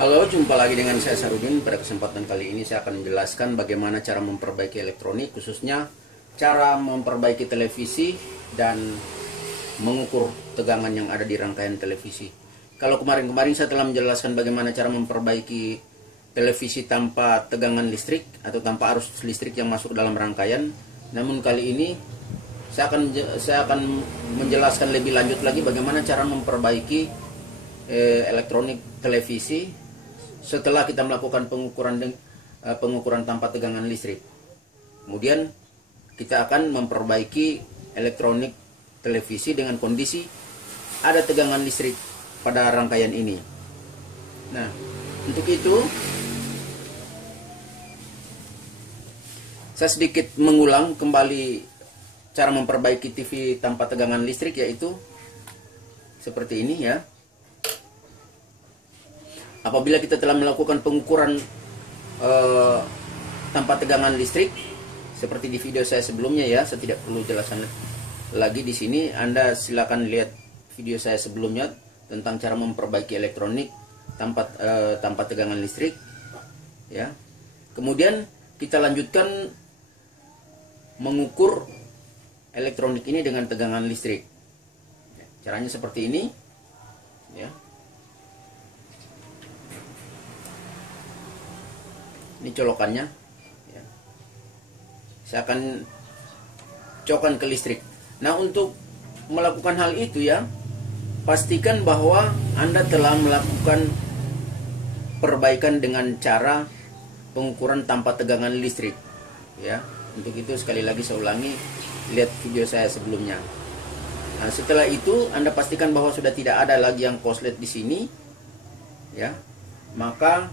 Halo, jumpa lagi dengan saya Sarudin. Pada kesempatan kali ini saya akan menjelaskan bagaimana cara memperbaiki elektronik, khususnya cara memperbaiki televisi dan mengukur tegangan yang ada di rangkaian televisi. Kalau kemarin-kemarin saya telah menjelaskan bagaimana cara memperbaiki televisi tanpa tegangan listrik atau tanpa arus listrik yang masuk dalam rangkaian. Namun kali ini saya akan menjelaskan lebih lanjut lagi bagaimana cara memperbaiki elektronik televisi setelah kita melakukan pengukuran tanpa tegangan listrik. Kemudian kita akan memperbaiki elektronik televisi dengan kondisi ada tegangan listrik pada rangkaian ini. Nah, untuk itu saya sedikit mengulang kembali cara memperbaiki TV tanpa tegangan listrik, yaitu seperti ini ya. Apabila kita telah melakukan pengukuran tanpa tegangan listrik seperti di video saya sebelumnya ya, saya tidak perlu jelaskan lagi di sini. Anda silakan lihat video saya sebelumnya tentang cara memperbaiki elektronik tanpa tegangan listrik ya. Kemudian kita lanjutkan mengukur elektronik ini dengan tegangan listrik. Caranya seperti ini ya. Ini colokannya ya. Saya akan colokkan ke listrik. Nah, untuk melakukan hal itu ya, pastikan bahwa Anda telah melakukan perbaikan dengan cara pengukuran tanpa tegangan listrik ya. Untuk itu sekali lagi saya ulangi, lihat video saya sebelumnya. Nah, setelah itu Anda pastikan bahwa sudah tidak ada lagi yang korslet di sini ya. Maka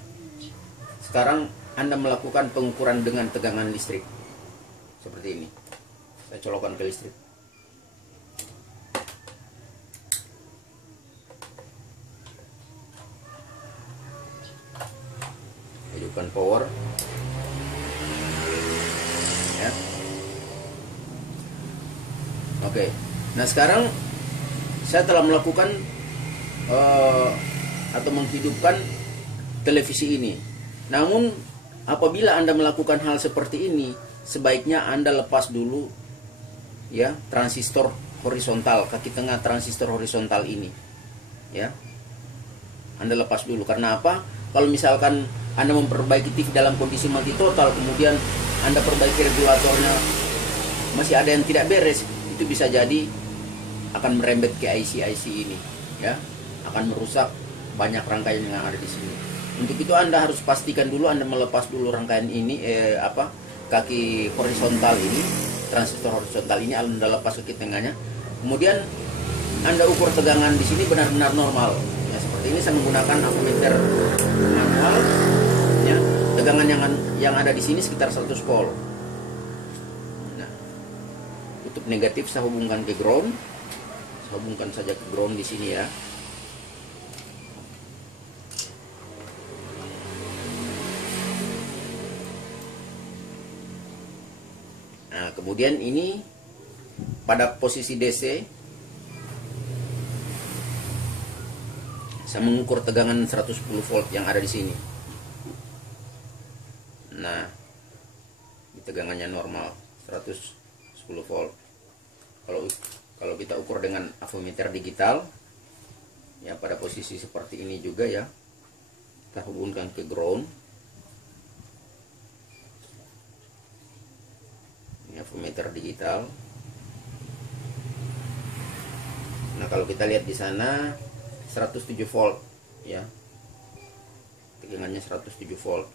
sekarang Anda melakukan pengukuran dengan tegangan listrik seperti ini. Saya colokkan ke listrik. Hidupkan power ya. Oke. Nah, sekarang saya telah melakukan atau menghidupkan televisi ini. Namun apabila Anda melakukan hal seperti ini, sebaiknya Anda lepas dulu ya transistor horizontal, kaki tengah transistor horizontal ini ya. Anda lepas dulu. Karena apa? Kalau misalkan Anda memperbaiki TV dalam kondisi mati total, kemudian Anda perbaiki regulatornya masih ada yang tidak beres, itu bisa jadi akan merembet ke IC ini ya, akan merusak banyak rangkaian yang ada di sini. Untuk itu Anda harus pastikan dulu Anda melepas dulu rangkaian ini kaki horizontal ini, transistor horizontal ini Anda lepas kaki tengahnya. Kemudian Anda ukur tegangan di sini benar-benar normal. Ya, seperti ini saya menggunakan ammeter manual ya. Tegangan yang ada di sini sekitar 100 volt. Nah, kutub negatif saya hubungkan ke ground. Saya hubungkan saja ke ground di sini ya. Nah, kemudian ini pada posisi DC saya mengukur tegangan 110 volt yang ada di sini. Nah, ini tegangannya normal 110 volt. Kalau kita ukur dengan avometer digital ya, pada posisi seperti ini juga ya, kita hubungkan ke ground. Avometer digital. Nah, kalau kita lihat di sana 107 volt ya. Tegangannya 107 volt.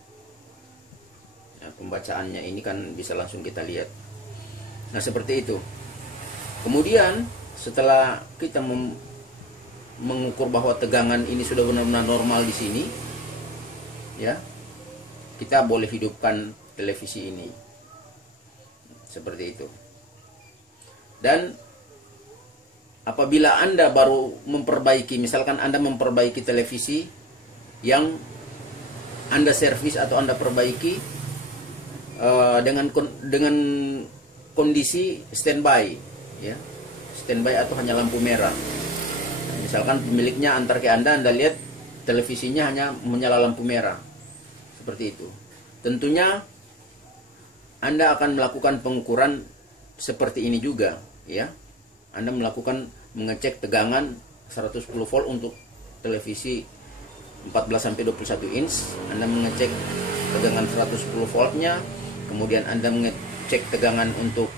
Nah, pembacaannya ini kan bisa langsung kita lihat. Nah, seperti itu. Kemudian setelah kita mengukur bahwa tegangan ini sudah benar-benar normal di sini ya, kita boleh hidupkan televisi ini. Seperti itu. Dan apabila Anda baru memperbaiki, misalkan Anda memperbaiki televisi yang Anda servis atau Anda perbaiki dengan kondisi standby ya. Standby atau hanya lampu merah. Misalkan pemiliknya antar ke Anda lihat televisinya hanya menyala lampu merah. Seperti itu. Tentunya Anda akan melakukan pengukuran seperti ini juga, ya. Anda mengecek tegangan 110 volt untuk televisi 14-21 inch. Anda mengecek tegangan 110 voltnya, kemudian Anda mengecek tegangan untuk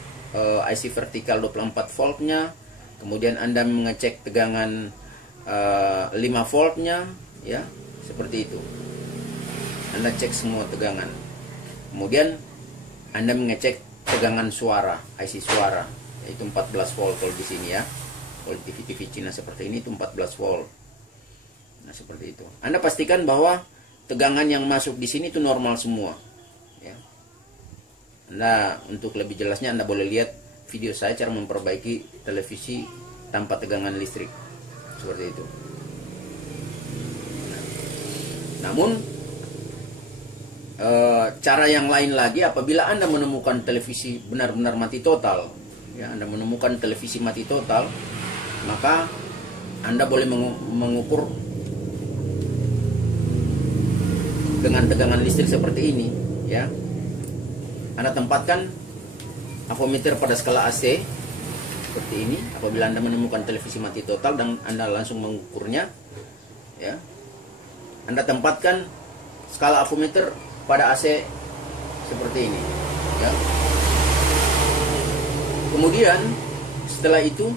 IC vertikal 24 voltnya, kemudian Anda mengecek tegangan 5 voltnya, ya, seperti itu. Anda cek semua tegangan. Kemudian Anda mengecek tegangan suara, IC suara, yaitu 14 volt kalau di sini, ya. Kalau di TV Cina seperti ini itu 14 volt. Nah, seperti itu. Anda pastikan bahwa tegangan yang masuk di sini itu normal semua, ya. Anda, untuk lebih jelasnya Anda boleh lihat video saya cara memperbaiki televisi tanpa tegangan listrik. Seperti itu. Namun cara yang lain lagi, apabila Anda menemukan televisi benar-benar mati total, ya, Anda menemukan televisi mati total, maka Anda boleh mengukur dengan tegangan listrik seperti ini, ya. Anda tempatkan avometer pada skala AC seperti ini. Apabila Anda menemukan televisi mati total dan Anda langsung mengukurnya, ya, Anda tempatkan skala avometer pada AC seperti ini, ya. Kemudian setelah itu,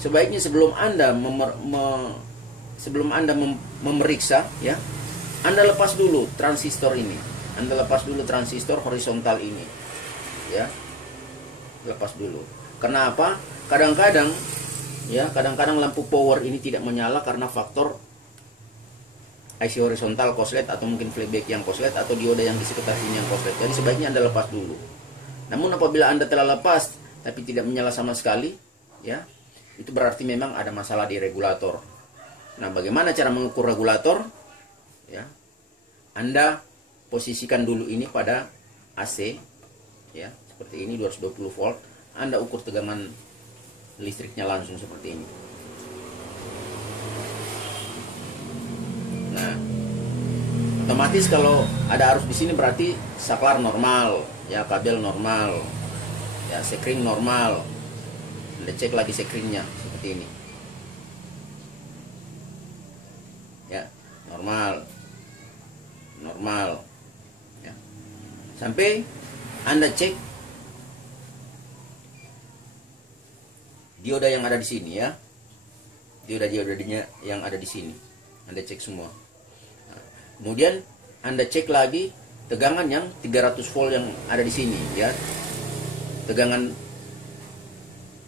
sebaiknya sebelum Anda memeriksa, ya, Anda lepas dulu transistor ini. Anda lepas dulu transistor horizontal ini, ya. Lepas dulu. Kenapa? Kadang-kadang, ya, kadang-kadang lampu power ini tidak menyala karena faktor IC horizontal korslet, atau mungkin playback yang korslet, atau dioda yang di sekitar sini yang korslet. Jadi sebaiknya Anda lepas dulu. Namun apabila Anda telah lepas tapi tidak menyala sama sekali, ya, itu berarti memang ada masalah di regulator. Nah, bagaimana cara mengukur regulator? Ya, Anda posisikan dulu ini pada AC, ya, seperti ini 220 volt. Anda ukur tegangan listriknya langsung seperti ini. Nah, otomatis kalau ada arus di sini berarti saklar normal, ya, kabel normal, ya, sekring normal. Anda cek lagi sekringnya seperti ini, ya, normal, ya. Sampai Anda cek dioda yang ada di sini, ya, dioda-diodanya yang ada di sini, Anda cek semua. Kemudian Anda cek lagi tegangan yang 300 volt yang ada di sini, ya. Tegangan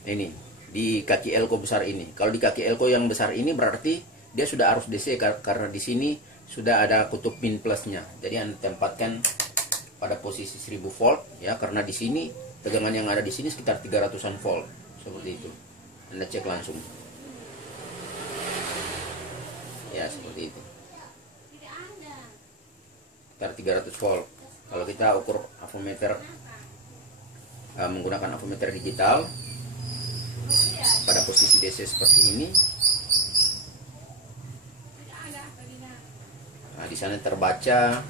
ini di kaki elko besar ini. Kalau di kaki elko yang besar ini berarti dia sudah arus DC, karena di sini sudah ada kutub min plusnya. Jadi Anda tempatkan pada posisi 1000 volt, ya, karena di sini tegangan yang ada di sini sekitar 300-an volt. Seperti itu. Anda cek langsung. Ya, seperti itu. Sekitar 300 volt. Kalau kita ukur avometer menggunakan avometer digital pada posisi DC seperti ini, nah, di sana terbaca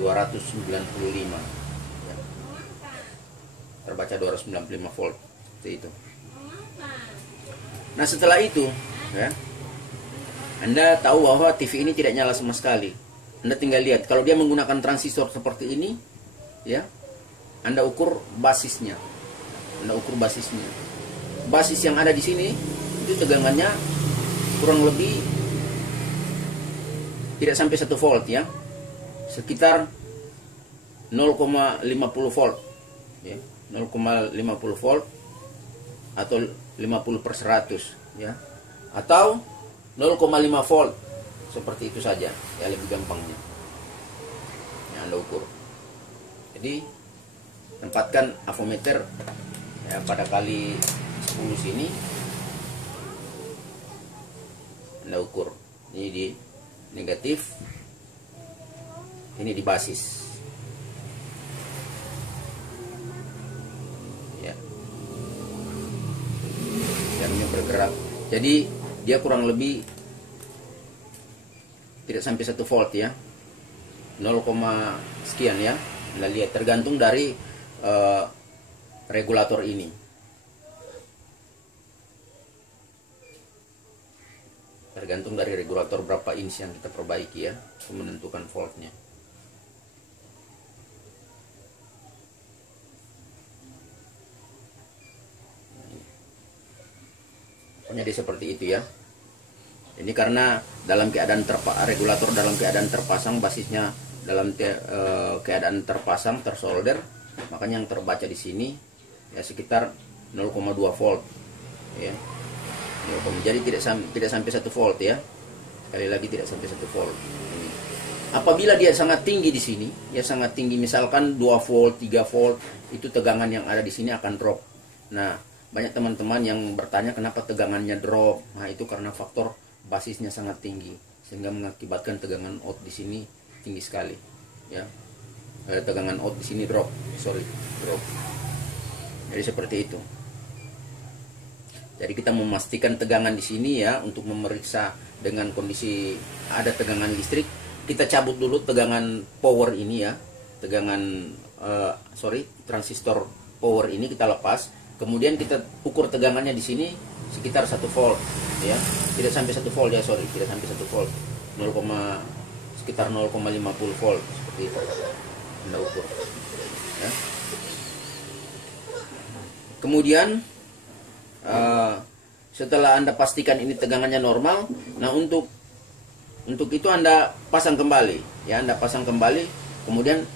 295, ya. Terbaca 295 volt, seperti itu. Nah, setelah itu, ya, Anda tahu bahwa TV ini tidak nyala sama sekali. Anda tinggal lihat, kalau dia menggunakan transistor seperti ini, ya, Anda ukur basisnya. Basis yang ada di sini itu tegangannya kurang lebih tidak sampai 1 volt, ya. Sekitar 0,50 volt, ya. 0,50 volt atau 50/100, ya. Atau 0,5 volt. Seperti itu saja, ya, lebih gampangnya. Ya, Anda ukur. Jadi tempatkan avometer, ya, pada kali 10 sini. Anda ukur. Ini di negatif, ini di basis. Ya. Jamnya bergerak. Jadi dia kurang lebih tidak sampai 1 volt ya, 0, sekian ya. Anda lihat tergantung dari regulator ini. Tergantung dari regulator berapa inch yang kita perbaiki ya, untuk menentukan voltnya. Jadi seperti itu ya. Ini karena dalam keadaan regulator dalam keadaan terpasang, basisnya dalam keadaan terpasang, tersolder, makanya yang terbaca di sini ya sekitar 0,2 volt ya. Jadi tidak sampai 1 volt ya. Sekali lagi tidak sampai 1 volt. Apabila dia sangat tinggi di sini, ya sangat tinggi, misalkan 2 volt, 3 volt, itu tegangan yang ada di sini akan drop. Nah, banyak teman-teman yang bertanya kenapa tegangannya drop. Nah, itu karena faktor basisnya sangat tinggi sehingga mengakibatkan tegangan out di sini tinggi sekali ya. Tegangan out di sini drop. Jadi seperti itu. Jadi kita memastikan tegangan di sini ya, untuk memeriksa dengan kondisi ada tegangan listrik. Kita cabut dulu tegangan power ini ya, tegangan transistor power ini kita lepas. Kemudian kita ukur tegangannya di sini sekitar 1 volt ya. Tidak sampai 1 volt ya, tidak sampai 1 volt. Sekitar 0,50 volt seperti itu. Anda ukur. Ya. Kemudian setelah Anda pastikan ini tegangannya normal, nah untuk itu Anda pasang kembali ya, Anda pasang kembali, kemudian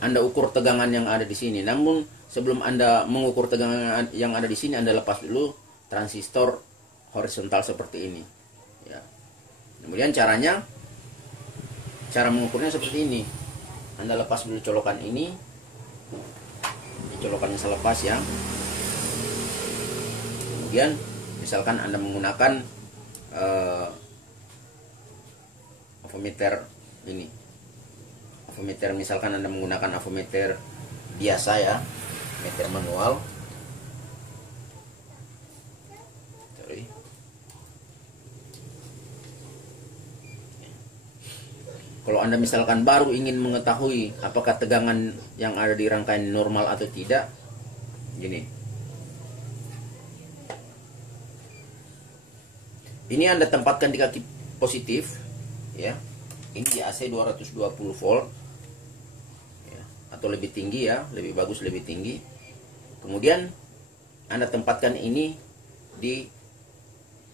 Anda ukur tegangan yang ada di sini. Namun sebelum Anda mengukur tegangan yang ada di sini, Anda lepas dulu transistor horizontal seperti ini ya. Kemudian cara mengukurnya seperti ini. Anda lepas dulu colokan ini, colokannya saya lepas ya. Kemudian misalkan Anda menggunakan avometer ini, misalkan Anda menggunakan avometer biasa ya, meter manual. Kalau Anda misalkan baru ingin mengetahui apakah tegangan yang ada di rangkaian normal atau tidak, gini. Ini Anda tempatkan di kaki positif ya. Ini di AC 220 volt ya, atau lebih tinggi ya, lebih bagus lebih tinggi. Kemudian Anda tempatkan ini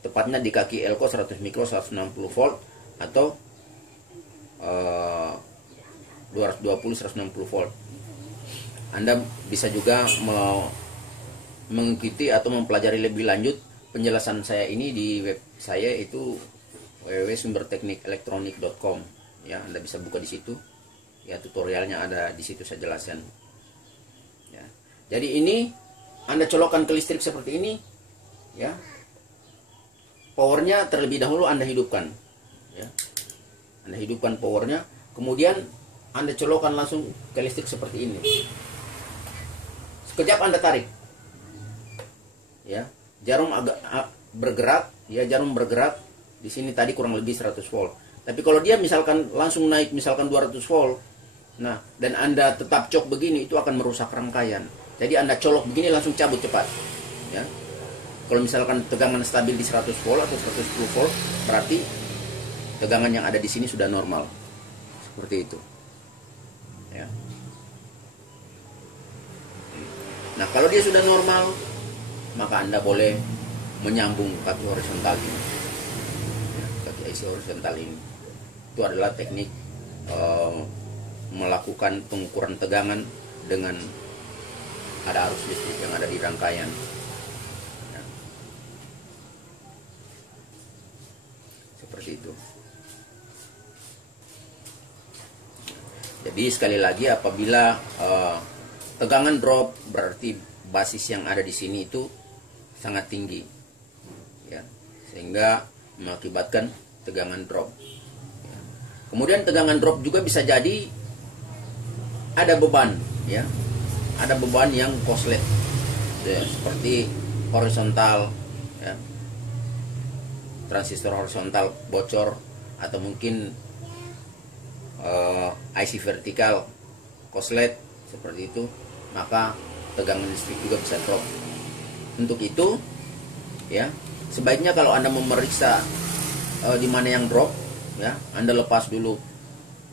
tepatnya di kaki elko 100 mikro 160 volt atau 220 160 volt. Anda bisa juga mengikuti atau mempelajari lebih lanjut penjelasan saya ini di web saya, itu www.sumberteknikelektronik.com ya. Anda bisa buka di situ ya, tutorialnya ada di situ saya jelaskan ya. Jadi ini Anda colokkan ke listrik seperti ini ya. Powernya terlebih dahulu Anda hidupkan ya. Anda hidupkan powernya, kemudian Anda colokkan langsung ke listrik seperti ini. Sekejap Anda tarik ya. Jarum agak bergerak ya, jarum bergerak di sini tadi kurang lebih 100 volt. Tapi kalau dia misalkan langsung naik misalkan 200 volt, nah, dan Anda tetap cok begini, itu akan merusak rangkaian. Jadi Anda colok begini langsung cabut cepat ya. Kalau misalkan tegangan stabil di 100 volt atau 110 volt, berarti tegangan yang ada di sini sudah normal. Seperti itu ya. Nah, kalau dia sudah normal, maka Anda boleh menyambung kaki horizontal ini ya, kaki IC horizontal ini. Itu adalah teknik melakukan pengukuran tegangan dengan ada arus listrik yang ada di rangkaian ya. Seperti itu. Jadi sekali lagi, apabila tegangan drop, berarti basis yang ada di sini itu sangat tinggi ya, sehingga mengakibatkan tegangan drop ya. Kemudian tegangan drop juga bisa jadi ada beban ya, ada beban yang korslet ya, seperti horizontal ya, transistor horizontal bocor, atau mungkin IC vertikal, koslet seperti itu, maka tegangan listrik juga bisa drop. Untuk itu ya, sebaiknya kalau Anda memeriksa di mana yang drop ya, Anda lepas dulu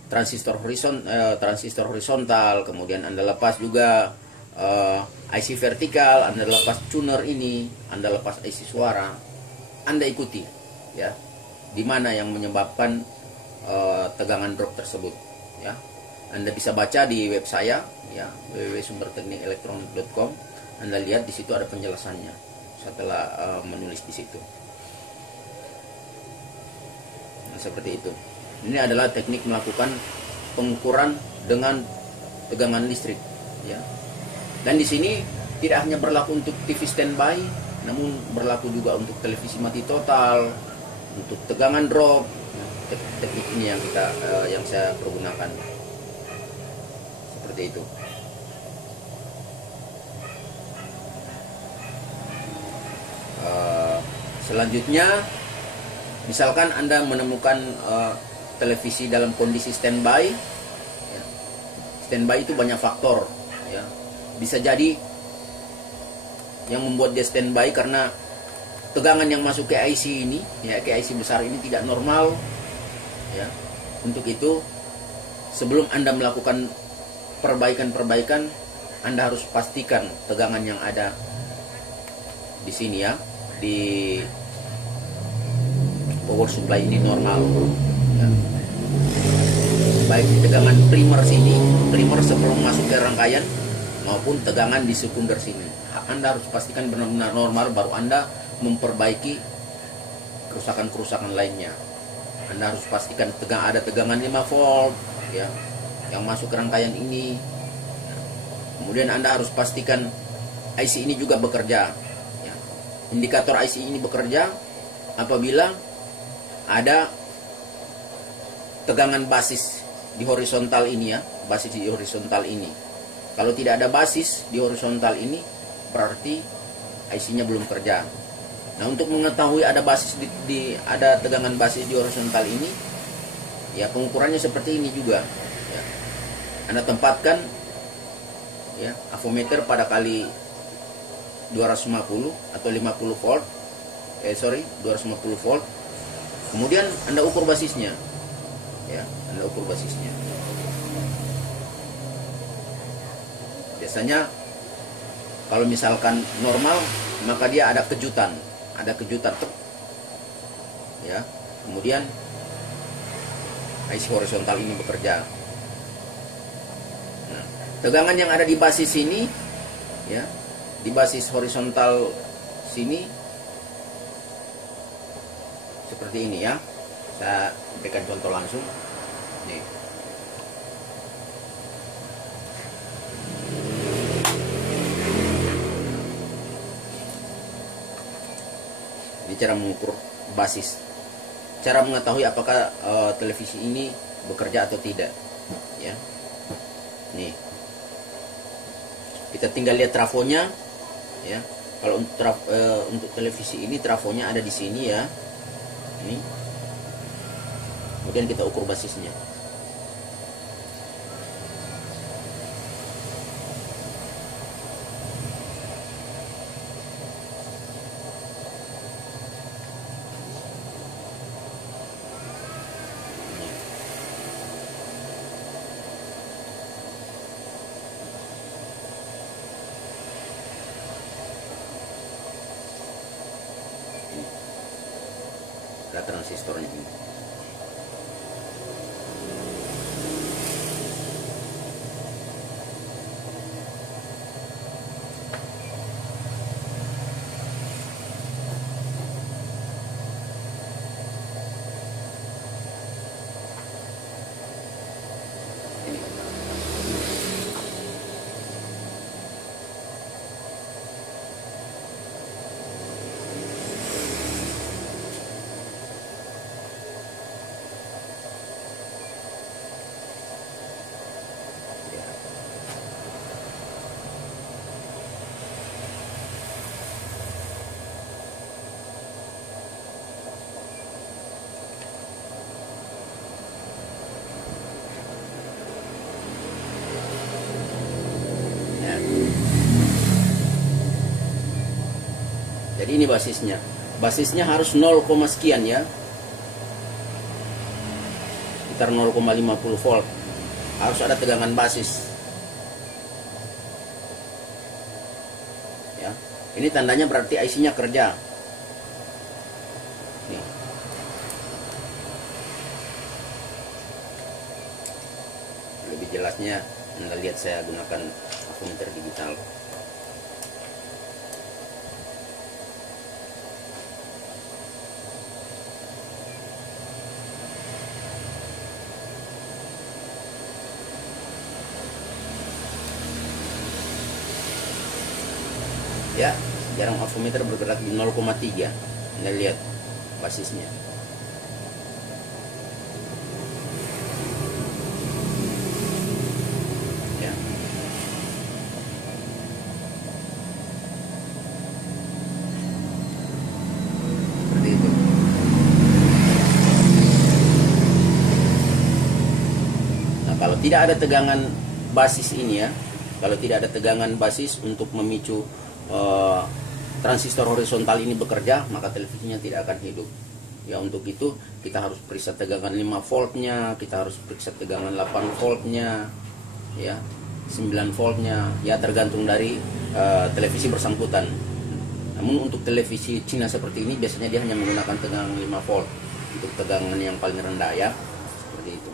transistor horizontal, kemudian Anda lepas juga IC vertikal, Anda lepas tuner ini, Anda lepas IC suara, Anda ikuti ya, di mana yang menyebabkan tegangan drop tersebut ya. Anda bisa baca di web saya ya, www.sumberteknikelektronik.com. Anda lihat di situ ada penjelasannya setelah menulis di situ. Nah, seperti itu. Ini adalah teknik melakukan pengukuran dengan tegangan listrik ya. Dan di sini tidak hanya berlaku untuk TV standby, namun berlaku juga untuk televisi mati total, untuk tegangan drop. Teknik ini yang saya pergunakan. Seperti itu. Selanjutnya, misalkan Anda menemukan televisi dalam kondisi standby ya. Standby itu banyak faktor ya. Bisa jadi yang membuat dia standby karena tegangan yang masuk ke IC ini ya, ke IC besar ini tidak normal ya. Untuk itu, sebelum Anda melakukan perbaikan, Anda harus pastikan tegangan yang ada di sini ya, di power supply ini normal ya. Baik di tegangan primer sini, primer sebelum masuk ke rangkaian, maupun tegangan di sekunder sini. Anda harus pastikan benar-benar normal, baru Anda memperbaiki kerusakan-kerusakan lainnya. Anda harus pastikan ada tegangan 5 volt ya, yang masuk ke rangkaian ini. Kemudian Anda harus pastikan IC ini juga bekerja ya. Indikator IC ini bekerja apabila ada tegangan basis di horizontal ini ya, basis di horizontal ini. Kalau tidak ada basis di horizontal ini, berarti IC-nya belum kerja. Nah, untuk mengetahui ada basis ada tegangan basis di horizontal ini, ya pengukurannya seperti ini juga. Ya. Anda tempatkan ya avometer pada kali 250 atau 50 volt, 250 volt. Kemudian Anda ukur basisnya, ya, Anda ukur basisnya. Biasanya kalau misalkan normal, maka dia ada kejutan ya. Kemudian IC horizontal ini bekerja. Nah, tegangan yang ada di basis ini ya, di basis horizontal sini seperti ini ya. Saya berikan contoh langsung nih. Ini cara mengukur basis, cara mengetahui apakah televisi ini bekerja atau tidak ya. Nih, kita tinggal lihat trafonya ya. Kalau untuk televisi ini trafonya ada di sini ya, ini. Kemudian kita ukur basisnya. Ada transistornya ini. Ini basisnya. Basisnya harus 0, sekian ya. Sekitar 0,50 volt. Harus ada tegangan basis. Ya. Ini tandanya berarti IC-nya kerja. Nih. Lebih jelasnya Anda lihat saya gunakan apometer digital. Ya, jarum avometer bergerak di 0,3. Anda lihat basisnya. Ya. Seperti itu. Nah, kalau tidak ada tegangan basis ini ya, kalau tidak ada tegangan basis untuk memicu transistor horizontal ini bekerja, maka televisinya tidak akan hidup. Ya, untuk itu kita harus periksa tegangan 5 voltnya, kita harus periksa tegangan 8 voltnya, ya, 9 voltnya, ya tergantung dari televisi bersangkutan. Namun untuk televisi Cina seperti ini biasanya dia hanya menggunakan tegangan 5 volt untuk tegangan yang paling rendah ya, seperti itu.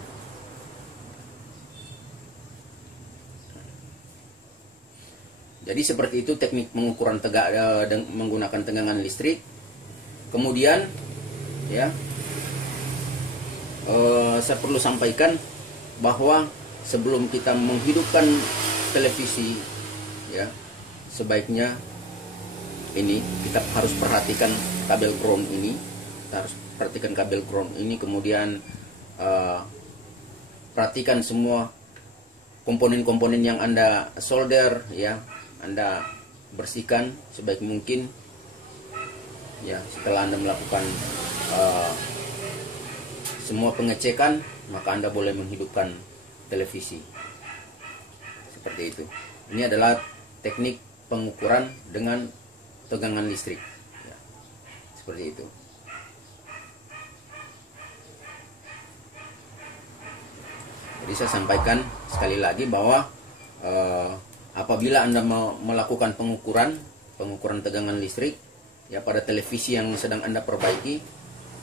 Jadi seperti itu teknik pengukuran menggunakan tegangan listrik. Kemudian ya, saya perlu sampaikan bahwa sebelum kita menghidupkan televisi ya, sebaiknya ini kita harus perhatikan kabel ground ini. Kita harus perhatikan kabel ground ini, kemudian perhatikan semua komponen-komponen yang Anda solder ya, Anda bersihkan sebaik mungkin ya. Setelah Anda melakukan semua pengecekan, maka Anda boleh menghidupkan televisi. Seperti itu. Ini adalah teknik pengukuran dengan tegangan listrik ya. Seperti itu. Jadi saya sampaikan sekali lagi bahwa apabila Anda mau melakukan pengukuran tegangan listrik ya pada televisi yang sedang Anda perbaiki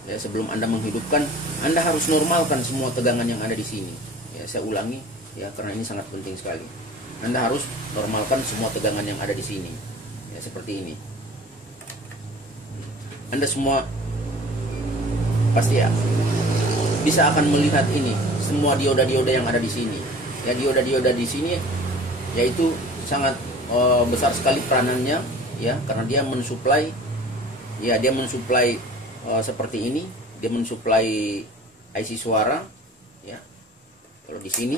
ya, sebelum Anda menghidupkan, Anda harus normalkan semua tegangan yang ada di sini. Ya, saya ulangi ya, karena ini sangat penting sekali. Anda harus normalkan semua tegangan yang ada di sini. Ya, seperti ini. Anda semua pasti ya bisa akan melihat ini, semua dioda-dioda yang ada di sini. Ya, dioda-dioda di sini yaitu sangat besar sekali peranannya ya, karena dia mensuplai seperti ini, dia mensuplai IC suara ya. Kalau di sini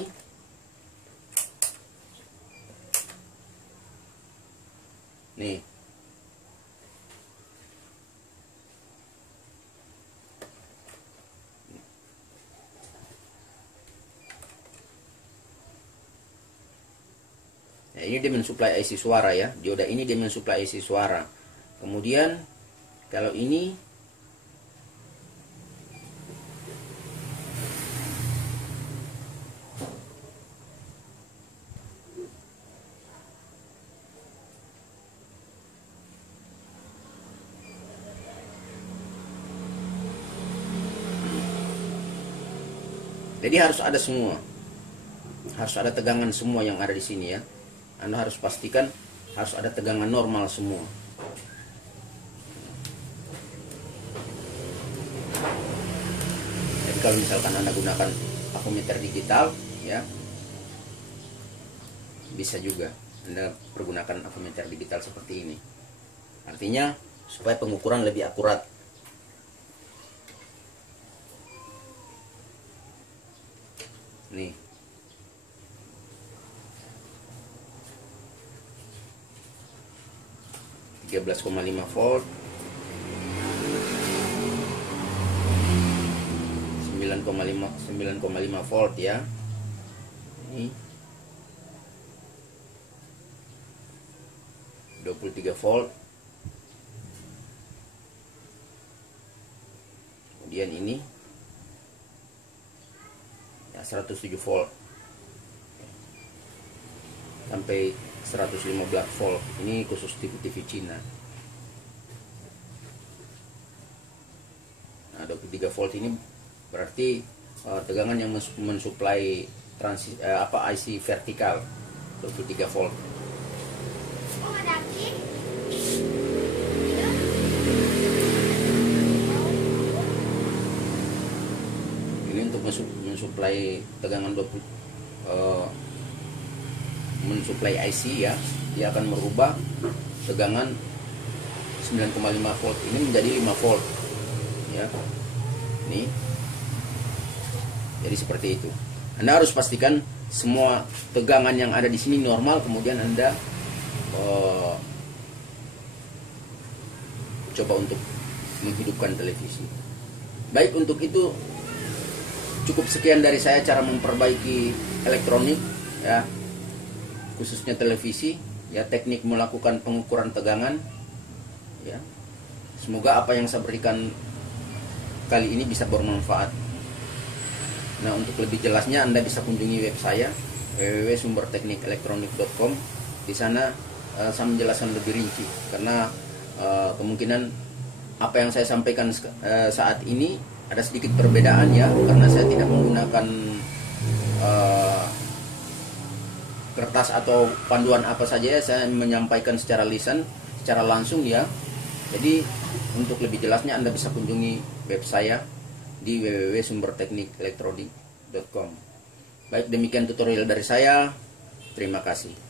nih, nah, ini dia mensuplai IC suara ya. Dioda ini dia mensuplai IC suara. Kemudian kalau ini jadi harus ada semua. Harus ada tegangan semua yang ada di sini ya. Anda harus pastikan harus ada tegangan normal semua. Jadi kalau misalkan Anda gunakan avometer digital ya, bisa juga Anda pergunakan avometer digital seperti ini. Artinya supaya pengukuran lebih akurat. Nih. Tiga 13,5 volt, 9,5 volt ya. Ini 23 volt, bagian ini ya 107 volt sampai 115 volt. Ini khusus TV Cina. Nah, 23 volt ini berarti tegangan yang mensuplai IC vertikal 23 volt. Ini untuk mensuplai tegangan 20 mensuplai IC ya, dia akan merubah tegangan 9,5 volt ini menjadi 5 volt ya. Ini jadi seperti itu. Anda harus pastikan semua tegangan yang ada di sini normal, kemudian Anda coba untuk menghidupkan televisi. Baik, untuk itu cukup sekian dari saya cara memperbaiki elektronik ya, khususnya televisi ya, teknik melakukan pengukuran tegangan ya. Semoga apa yang saya berikan kali ini bisa bermanfaat. Nah, untuk lebih jelasnya Anda bisa kunjungi web saya www.sumberteknikelektronik.com. Di sana saya menjelaskan lebih rinci, karena kemungkinan apa yang saya sampaikan saat ini ada sedikit perbedaan ya, karena saya tidak menggunakan kertas atau panduan apa saja ya, saya menyampaikan secara lisan, secara langsung ya. Jadi untuk lebih jelasnya Anda bisa kunjungi web saya di www.sumberteknikelektronik.com. Baik, demikian tutorial dari saya. Terima kasih.